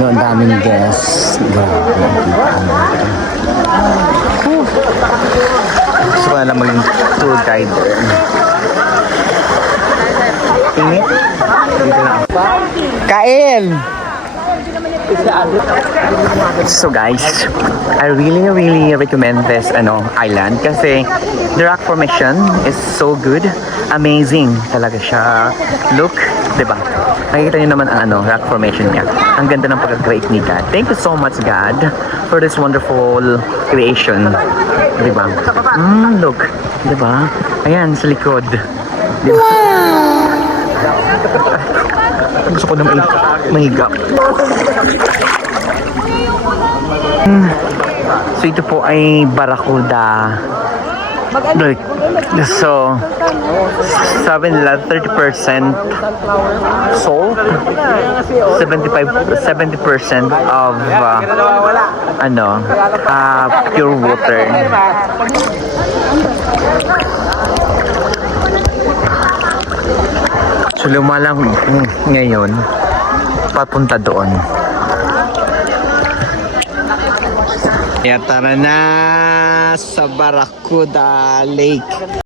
Ang daming guests. Grabe. Gusto ko na lang maging tour guide. Init. Dito na. Kain! So guys, I really recommend this island kasi the rock formation is so good, amazing talaga siya. Look, 'di ba? Nakikita niyo naman ang rock formation niya. Ang ganda ng pagka-create ni God. Thank you so much God for this wonderful creation. 'Di ba? Look, 'di ba? Ayan sa likod. 'Di ba? Gusto ko na mahiga. So ito po ay Barracuda. So 30% salt, 70% of pure water. So lumalang ngayon papunta doon. Kaya tara na sa Barracuda Lake.